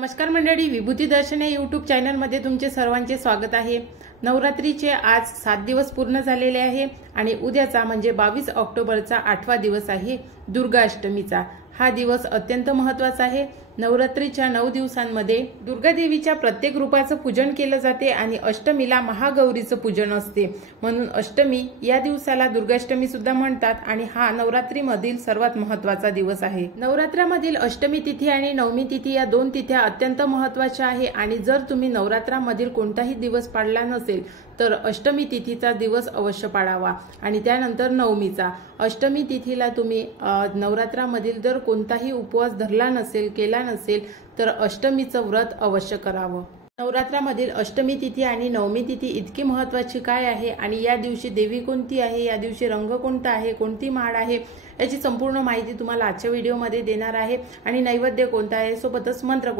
नमस्कार मंडळी, विभूती दर्शन या यूट्यूब चॅनलमध्ये तुमचे सर्वांचे स्वागत आहे। नवरात्रीचे आज 7 दिवस पूर्ण झालेले आहे आणि उद्याचा म्हणजे 22 ऑक्टोबरचा 8वा दिवस आहे दुर्गा अष्टमीचा। हा दिवस अत्यंत महत्त्वाचा आहे। नवरात्रीच्या 9 दिवसांमध्ये दुर्गा देवीच्या प्रत्येक रूपाचं पूजन केलं जाते आणि अष्टमीला महागौरीचं पूजन असते, म्हणून अष्टमी या दिवसाला दुर्गाष्टमी सुद्धा म्हणतात आणि हा नवरात्रीमधील सर्वात महत्त्वाचा दिवस आहे। नवरात्रामधील अष्टमी तिथी आणि नवमी तिथी या दोन तिथ्या अत्यंत महत्त्वाच्या आहे आणि जर तुम्ही नवरात्रामधील कोणताही दिवस पाळला नसेल तर अष्टमी तिथीचा दिवस अवश्य पाळावा आणि त्यानंतर नवमीचा। अष्टमी तिथीला तुम्ही नवरात्रामधील जर कोणताही उपवास धरला नसेल केला नसेल तर अष्टमीचं व्रत अवश्य करावं। नवरात्रामधील अष्टमी तिथी आणि नवमी तिथी इतकी महत्त्वाची काय आहे आणि या दिवशी देवी कोणती आहे, या दिवशी रंग कोणता आहे, कोणती माळ आहे याची संपूर्ण माहिती तुम्हाला आजच्या व्हिडिओमध्ये देणार आहे आणि नैवेद्य कोणता आहे, सोबतच मंत्र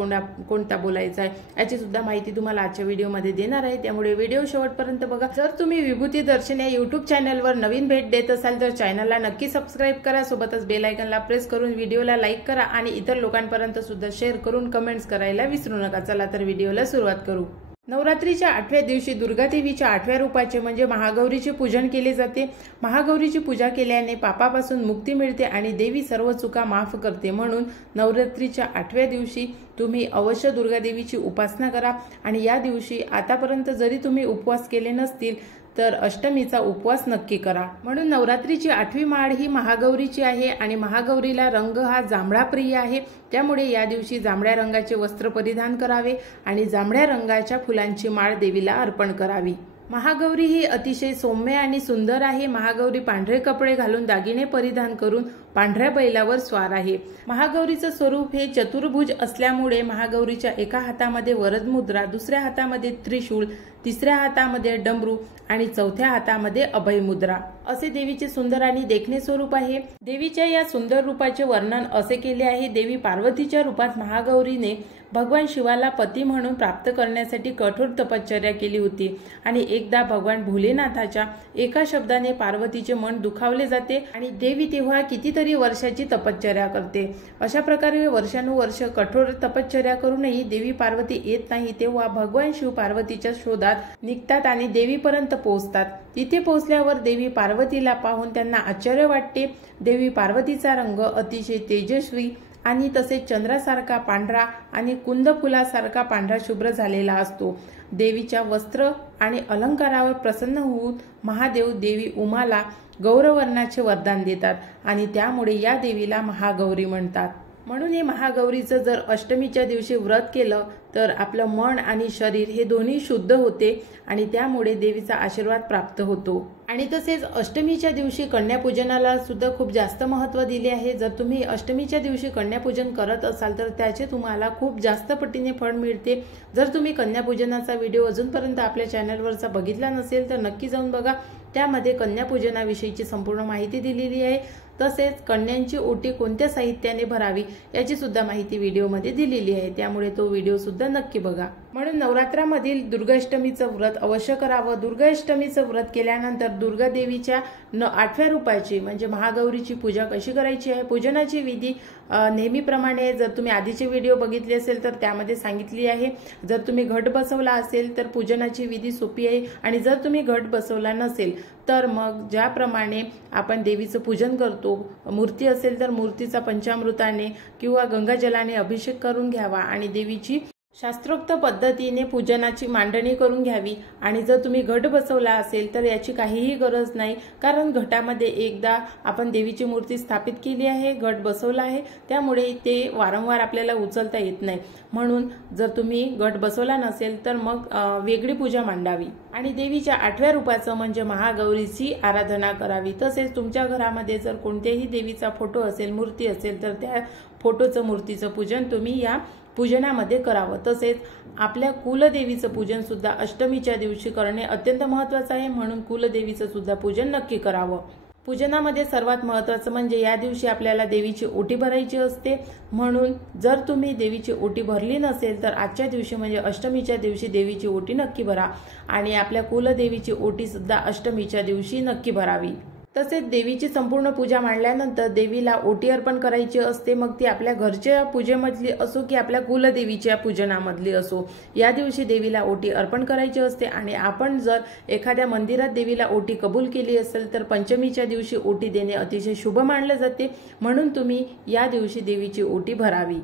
कोणता बोलायचा आहे याची सुद्धा माहिती तुम्हाला आजच्या व्हिडिओमध्ये देणार आहे। त्यामुळे व्हिडिओ शेवटपर्यंत बघा। जर तुम्ही विभूती दर्शन या यूट्यूब चॅनलवर नवीन भेट देत असाल तर चॅनलला नक्की सबस्क्राइब करा, सोबतच बेल आयकॉनला प्रेस करून व्हिडिओला लाईक करा आणि इतर लोकांपर्यंत सुद्धा शेअर करून कमेंट्स करायला विसरू नका। चला तर व्हिडिओला सुरुवात करू। नवरात्रीच्या 8व्या दिवशी दुर्गा देवीच्या 8व्या रूपाचे म्हणजे महागौरीचे पूजन केले जाते। महागौरीची पूजा केल्याने पापापासून मुक्ती मिळते आणि देवी सर्व चुका माफ करते, म्हणून नवरात्रीच्या 8व्या दिवशी तुम्ही अवश्य दुर्गा देवीची उपासना करा आणि या दिवशी आतापर्यंत जरी तुम्ही उपवास केले नसतील तर अष्टमीचा उपवास नक्की करा। म्हणून नवरात्रीची 8वी माळ ही महागौरीची आहे आणि महागौरीला रंग हा जांभळा प्रिय आहे, त्यामुळे या दिवशी जांभळ्या रंगाचे वस्त्र परिधान करावे आणि जांभळ्या रंगाच्या फुलांची माळ देवीला अर्पण करावी। महागौरी ही अतिशय सौम्य आणि सुंदर आहे। महागौरी पांढरे कपडे घालून दागिने परिधान करून पांढऱ्या बैलावर स्वार आहे। महागौरीचं स्वरूप हे चतुर्भुज असल्यामुळे महागौरीच्या एका हातामध्ये वरद मुद्रा, दुसऱ्या हातामध्ये त्रिशूळ, तिसऱ्या हातामध्ये डमरू आणि चौथ्या हातामध्ये अभय मुद्रा असे देवीचे सुंदर आणि देखणे स्वरूप आहे। देवीच्या या सुंदर रूपाचे वर्णन असे केले आहे। देवी पार्वतीच्या रूपात महागौरीने भगवान शिवाला पती म्हणून प्राप्त करण्यासाठी कठोर तपश्चर्या केली होती आणि एकदा भगवान भोलेनाथाच्या एका शब्दाने पार्वतीचे मन दुखावले जाते आणि देवी तेव्हा कितीतरी वर्षाची तपश्चर्या करते। अशा प्रकारे वर्षानुवर्ष कठोर तपश्चर्या करूनही देवी पार्वती येत नाही, तेव्हा भगवान शिव पार्वतीच्या शोधात निघतात आणि देवीपर्यंत पोहोचतात। तिथे पोहोचल्यावर देवी पार्वतीला पाहून त्यांना आश्चर्य वाटते। देवी पार्वतीचा रंग अतिशय तेजस्वी आणि तसेच चंद्रासारखा पांढरा आणि कुंद फुलासारखा पांढरा शुभ्र झालेला असतो। देवीच्या वस्त्र आणि अलंकारावर प्रसन्न होऊन महादेव देवी उमाला गौरवर्णाचे वरदान देतात आणि त्यामुळे या देवीला महागौरी म्हणतात। म्हणून हे महागौरीचं जर अष्टमीच्या दिवशी व्रत केलं तर आपलं मन आणि शरीर हे दोन्ही शुद्ध होते आणि त्यामुळे देवीचा आशीर्वाद प्राप्त होतो। आणि तसेच अष्टमीच्या दिवशी कन्यापूजनाला सुद्धा खूप जास्त महत्त्व दिले आहे। जर तुम्ही अष्टमीच्या दिवशी कन्यापूजन करत असाल तर त्याचे तुम्हाला खूप जास्त पटीने फळ मिळते। जर तुम्ही कन्यापूजनाचा व्हिडिओ अजूनपर्यंत आपल्या चॅनलवरचा बघितला नसेल तर नक्की जाऊन बघा, त्यामध्ये कन्यापूजनाविषयीची संपूर्ण माहिती दिलेली आहे। तसेच कन्यांची ओटी कोणत्या साहित्याने भरावी याची सुद्धा माहिती व्हिडिओमध्ये दिलेली आहे, त्यामुळे तो व्हिडिओ सुद्धा नक्की बघा। म्हणून नवरात्रामधील दुर्गाष्टमीचं व्रत अवश्य करावं। दुर्गाष्टमीचं व्रत केल्यानंतर दुर्गा देवीच्या 8व्या रूपाची म्हणजे महागौरीची पूजा कशी करायची आहे, पूजनाची विधी नेहमीप्रमाणे जर तुम्ही आधीचे व्हिडिओ बघितले असेल तर त्यामध्ये सांगितली आहे। जर तुम्ही घट बसवला असेल तर पूजनाची विधी सोपी आहे आणि जर तुम्ही घट बसवला नसेल तर मग ज्याप्रमाणे आपण देवीचं पूजन करतो, मूर्ती असेल तर मूर्तीचा पंचामृताने किंवा गंगाजलाने अभिषेक करून घ्यावा आणि देवीची शास्त्रोक्त पद्धतीने पूजनाची मांडणी करून घ्यावी। आणि जर तुम्ही घट बसवला असेल तर याची काहीही गरज नाही, कारण घटामध्ये एकदा आपण देवीची मूर्ती स्थापित केली आहे, घट बसवला आहे, त्यामुळे ते वारंवार आपल्याला उचलता येत नाही। म्हणून जर तुम्ही घट बसवला नसेल तर मग वेगळी पूजा मांडावी आणि देवीच्या 8व्या रूपाचं म्हणजे महागौरीची आराधना करावी। तसेच तुमच्या घरामध्ये जर कोणत्याही देवीचा फोटो असेल, मूर्ती असेल तर त्या फोटोचं मूर्तीचं पूजन तुम्ही या पूजनामध्ये करावं। तसेच आपल्या कुलदेवीचं पूजन सुद्धा अष्टमीच्या दिवशी करणे अत्यंत महत्त्वाचं आहे, म्हणून कुलदेवीचं सुद्धा पूजन नक्की करावं। पूजनामध्ये सर्वात महत्त्वाचं म्हणजे या दिवशी आपल्याला देवीची ओटी भरायची असते, म्हणून जर तुम्ही देवीची ओटी भरली नसेल तर आजच्या दिवशी म्हणजे अष्टमीच्या दिवशी देवीची ओटी नक्की भरा आणि आपल्या कुलदेवीची ओटी सुद्धा अष्टमीच्या दिवशी नक्की भरावी। तसेच देवीची संपूर्ण पूजा मांडल्यानंतर देवीला ओटी अर्पण करायची असते, मग ती आपल्या घरच्या पूजेमधली असो की आपल्या कुलदेवीच्या पूजनामधली असो, या दिवशी देवीला ओटी अर्पण करायची असते। आणि आपण जर एखाद्या मंदिरात देवीला ओटी कबूल केली असेल तर पंचमीच्या दिवशी ओटी देणे अतिशय शुभ मानले जाते, म्हणून तुम्ही या दिवशी देवीची ओटी भरावी।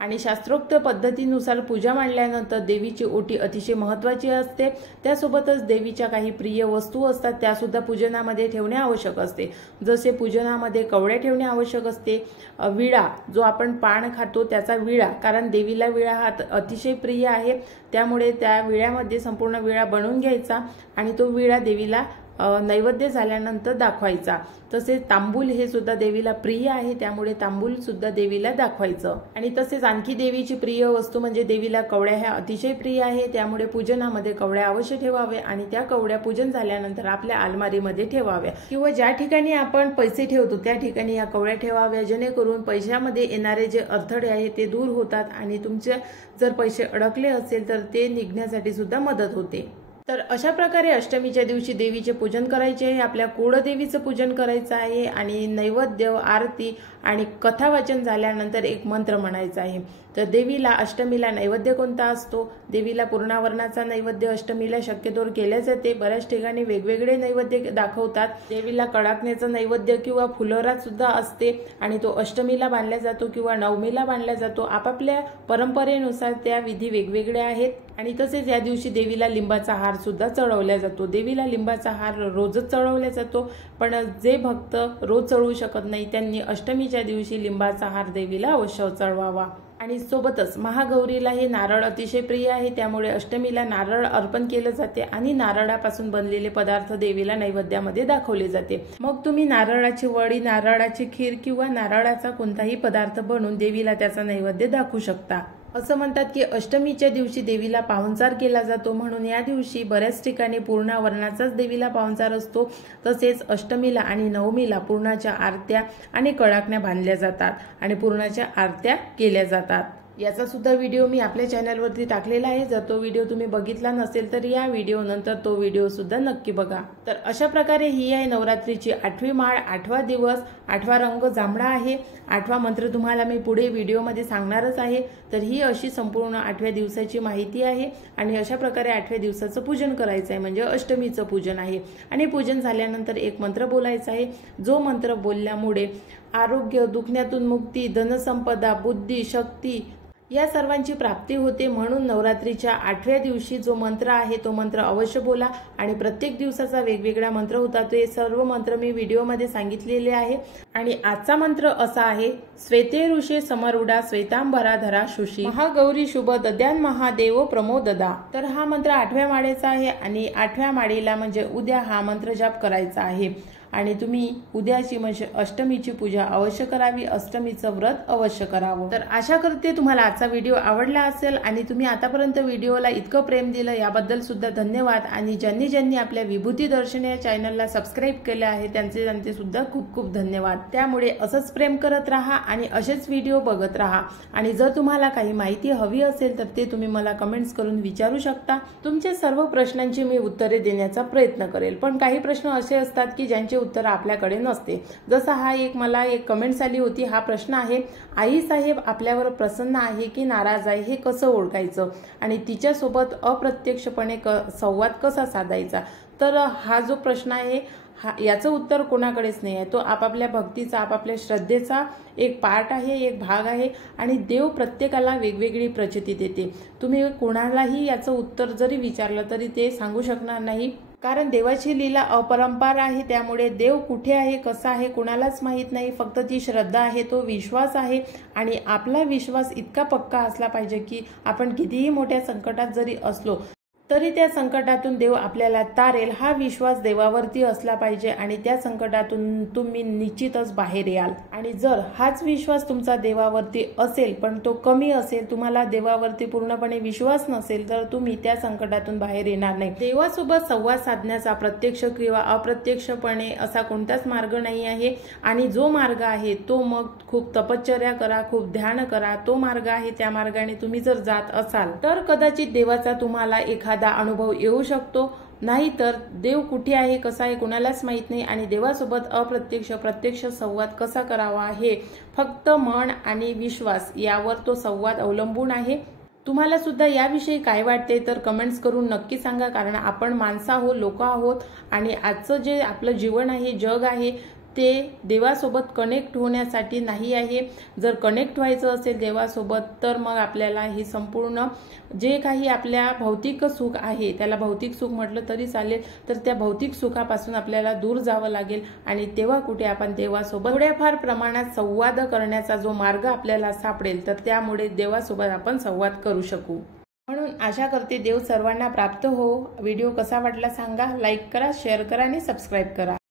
आणि शास्त्रोक्त पद्धतीनुसार पूजा मांडल्यानंतर देवीची ओटी अतिशय महत्त्वाची असते। त्यासोबतच देवीच्या काही प्रिय वस्तू असतात त्या सुद्धा पूजनामध्ये ठेवणे आवश्यक असते, जसे पूजनामध्ये कवड्या ठेवणे आवश्यक असते, विळा जो आपण पान खातो त्याचा विळा, कारण देवीला विळा हा अतिशय प्रिय आहे, त्यामुळे त्या विळ्यामध्ये संपूर्ण विळा बनवून घ्यायचा आणि तो विळा देवीला नैवेद्य झाल्यानंतर दाखवायचा। तसेच तांबूल हे सुद्धा देवीला प्रिय आहे, त्यामुळे तांबूल सुद्धा देवीला दाखवायचं। आणि तसेच आणखी देवीची प्रिय वस्तू म्हणजे देवीला कवड्या ह्या अतिशय प्रिय आहे, त्यामुळे पूजनामध्ये कवड्या अवश्य ठेवावे आणि त्या कवड्या पूजन झाल्यानंतर आपल्या अलमारीमध्ये ठेवाव्या किंवा ज्या ठिकाणी आपण पैसे ठेवतो त्या ठिकाणी या कवड्या ठेवाव्या, जेणेकरून पैशामध्ये येणारे जे अडथळे आहे ते दूर होतात आणि तुमचे जर पैसे अडकले असेल तर ते निघण्यासाठी सुद्धा मदत होते। तर अशा प्रकारे अष्टमीच्या दिवशी देवीचे पूजन करायचे आहे, आपल्या कुळदेवीचं पूजन करायचं आहे आणि नैवेद्य, आरती आणि कथा वाचन झाल्यानंतर एक मंत्र म्हणायचा आहे। तर देवीला अष्टमीला नैवेद्य कोणता असतो? देवीला पूर्णावरणाचा नैवेद्य अष्टमीला शक्यतोवर केले जाते, बऱ्याच ठिकाणी वेगवेगळे नैवेद्य दाखवतात। देवीला कडाकण्याचा नैवेद्य किंवा फुलोरा सुद्धा असते आणि तो अष्टमीला बांधला जातो किंवा नवमीला बांधला जातो, आपापल्या परंपरेनुसार त्या विधी वेगवेगळ्या आहेत। आणि तसेच या दिवशी देवीला लिंबाचा हार सुद्धा चढवला जातो। देवीला लिंबाचा हार रोजच चढवला जातो, पण जे भक्त रोज चढवू शकत नाही त्यांनी अष्टमीच्या दिवशी लिंबाचा हार देवीला अवश्य चढवावा। आणि सोबतच महागौरीला हे नारळ अतिशय प्रिय आहे, त्यामुळे अष्टमीला नारळ अर्पण केले जाते आणि नारळापासून बनलेले पदार्थ देवीला नैवेद्यामध्ये दाखवले जाते। मग तुम्ही नारळाची वडी, नारळाची खीर किंवा नारळाचा कोणताही पदार्थ बनवून देवीला त्याचा नैवेद्य दाखवू शकता। असं म्हणतात की अष्टमीच्या दिवशी देवीला पाहुणचार केला जातो, म्हणून या दिवशी बऱ्याच ठिकाणी पूर्णावरणाचाच देवीला पाहुणचार असतो। तसेच अष्टमीला आणि नवमीला पूर्णाच्या आरत्या आणि कडाकण्या बांधल्या जातात आणि पूर्णाच्या आरत्या केल्या जातात। याचा सुद्धा व्हिडिओ मी आपल्या चॅनलवरती टाकलेला आहे, जर तो व्हिडिओ तुम्ही बघितला नसेल तर या व्हिडिओ नंतर तो व्हिडिओ सुद्धा नक्की बघा। तर अशा प्रकारे ही आहे नवरात्रीची 8वी माळ, 8वा दिवस, 8वा रंग जांभळा आहे, 8वा मंत्र तुम्हाला मी पुढे व्हिडिओमध्ये सांगणारच आहे। तर ही अशी संपूर्ण 8व्या दिवसाची माहिती आहे आणि अशा प्रकारे 8व्या दिवसाचं पूजन करायचं आहे, म्हणजे अष्टमीचं पूजन आहे। आणि पूजन झाल्यानंतर एक मंत्र बोलायचा आहे, जो मंत्र बोलल्यामुळे आरोग्य, दुखण्यातून मुक्ती, धनसंपदा, बुद्धी, शक्ती या सर्वांची प्राप्ती होते। म्हणून नवरात्रीच्या 8व्या दिवशी जो मंत्र आहे तो मंत्र अवश्य बोला आणि प्रत्येक दिवसाचा वेगवेगळा मंत्र होता, ते सर्व मंत्र मी व्हिडिओमध्ये सांगितलेले आहे। आणि आजचा मंत्र असा आहे, श्वेते ऋषे समरूढा श्वेतांबरा धरा शुशी महागौरी शुभ दद्यान महादेव प्रमोददा। तर हा मंत्र 8व्या माळेचा आहे आणि 8व्या माळेला म्हणजे उद्या हा मंत्र जाप करायचा आहे आणि तुम्ही उद्याची म्हणजे अष्टमीची पूजा अवश्य करावी, अष्टमीचं व्रत अवश्य करावं। तर आशा करते तुम्हाला आजचा व्हिडिओ आवडला असेल आणि तुम्ही आतापर्यंत व्हिडिओला इतकं प्रेम दिलं याबद्दल सुद्धा धन्यवाद। आणि ज्यांनी ज्यांनी आपल्या विभूती दर्शन या चॅनलला सबस्क्राईब केले आहे त्यांचे सुद्धा खूप खूप धन्यवाद। त्यामुळे असंच प्रेम करत राहा आणि असेच व्हिडिओ बघत राहा। आणि जर तुम्हाला काही माहिती हवी असेल तर ते तुम्ही मला कमेंट्स करून विचारू शकता, तुमच्या सर्व प्रश्नांची मी उत्तरे देण्याचा प्रयत्न करेल। पण काही प्रश्न असे असतात की ज्यांचे उत्तर आपल्याकडे नसते, जसा मला एक कमेंट्स आली होती। हा प्रश्न आहे, आई साहेब आपल्यावर प्रसन्न आहे की नाराज आहे हे कसं ओळखायचं आणि तिच्यासोबत अप्रत्यक्षपणे संवाद कसा साधायचा? तर हा जो प्रश्न आहे याचं उत्तर कोणाकडेच नाही आहे, तो आपापल्या भक्तीचा, आपापल्या श्रद्धेचा एक पार्ट आहे, एक भाग आहे आणि देव प्रत्येकाला वेगवेगळी प्रचिती देते। तुम्ही कोणालाही याचं उत्तर जरी विचारलं तरी ते सांगू शकणार नाही, कारण देवाची लीला अपरंपार आहे, त्यामुळे देव कुठे आहे, कसा आहे कोणालाच माहित नाही। फक्त ती श्रद्धा आहे, तो विश्वास आहे आणि आपला विश्वास इतका पक्का असला पाहिजे की आपण कितीही मोठ्या संकटात जरी असलो तरी त्या संकटातून देव आपल्याला तारेल, हा विश्वास देवावरती असला पाहिजे आणि त्या संकटातून तुम्ही निश्चितच बाहेर याल। आणि जर हाच विश्वास तुमचा देवावरती असेल पण तो कमी असेल, तुम्हाला देवावरती पूर्णपणे विश्वास नसेल, तर तुम्ही त्या संकटातून बाहेर येणार नाही। देवासोबत संवाद साधण्याचा प्रत्यक्ष किंवा अप्रत्यक्षपणे असा कोणताच मार्ग नाही आहे आणि जो मार्ग आहे तो मग खूप तपश्चर्या करा, खूप ध्यान करा, तो मार्ग आहे। त्या मार्गाने तुम्ही जर जात असाल तर कदाचित देवाचा तुम्हाला एखादा अनुभव येऊ शकतो, नाहीतर देव कुठे आहे, कसा आहे कोणालाच माहीत नाही आणि देवासोबत अप्रत्यक्ष प्रत्यक्ष संवाद कसा करावा हे फक्त मन आणि विश्वास यावर तो संवाद अवलंबून आहे। तुम्हाला सुद्धा याविषयी काय वाटते तर कमेंट्स करून नक्की सांगा, कारण आपण माणसं आहोत, लोक आहोत आणि आजचं जे आपलं जीवन आहे, जग आहे ते देवासोबत कनेक्ट होण्यासाठी नाही आहे। जर कनेक्ट व्हायचं असेल देवासोबत तर मग आपल्याला ही संपूर्ण जे काही आपल्या भौतिक सुख आहे, त्याला भौतिक सुख म्हटलं तरी चालेल, तर त्या भौतिक सुखापासून आपल्याला दूर जावं लागेल आणि तेव्हा कुठे आपण देवासोबत थोड्याफार प्रमाणात संवाद करण्याचा जो मार्ग आपल्याला सापडेल तर त्यामुळे देवासोबत आपण संवाद करू शकू। म्हणून आशा करते देव सर्वांना प्राप्त हो। व्हिडिओ कसा वाटला सांगा, लाईक करा, शेअर करा आणि सबस्क्राईब करा।